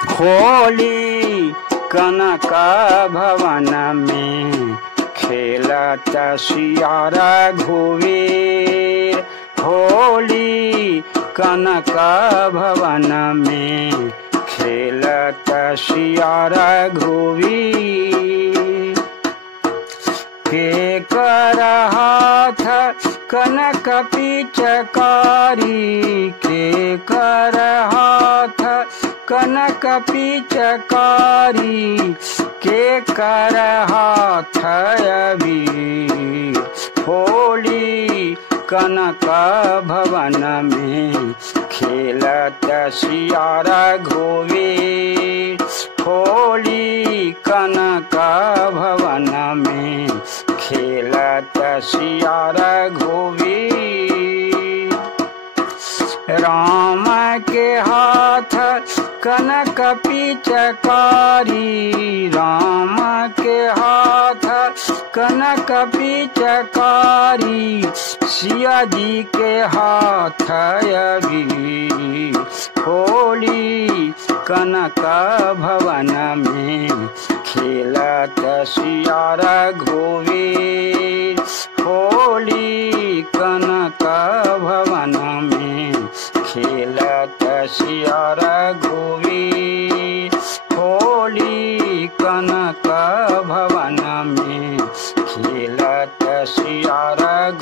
होली कनक भवन में खेलत सिया रघुवीर। होली कनक भवन में खेलत सिया रघुवीर। के कर हाथ कनक पिचकारी, के कर हाथ कनक पिचकारी, के कर हाथ अबीर। होली कनक भवन में खेलत सिया रघुवीर। होली कनक भवन में खेलत सिया रघुवीर। राम के हाथ कनक पिचकारी, राम के हाथ कनक पिचकारी, सिया जी के हाथ अबीर। होली कनक भवन में खेलत सिया रघुवीर। होली कनक भवन में खेलत सिया रघुवीर। होली कनक भवन में खेलत सिया रघुवीर।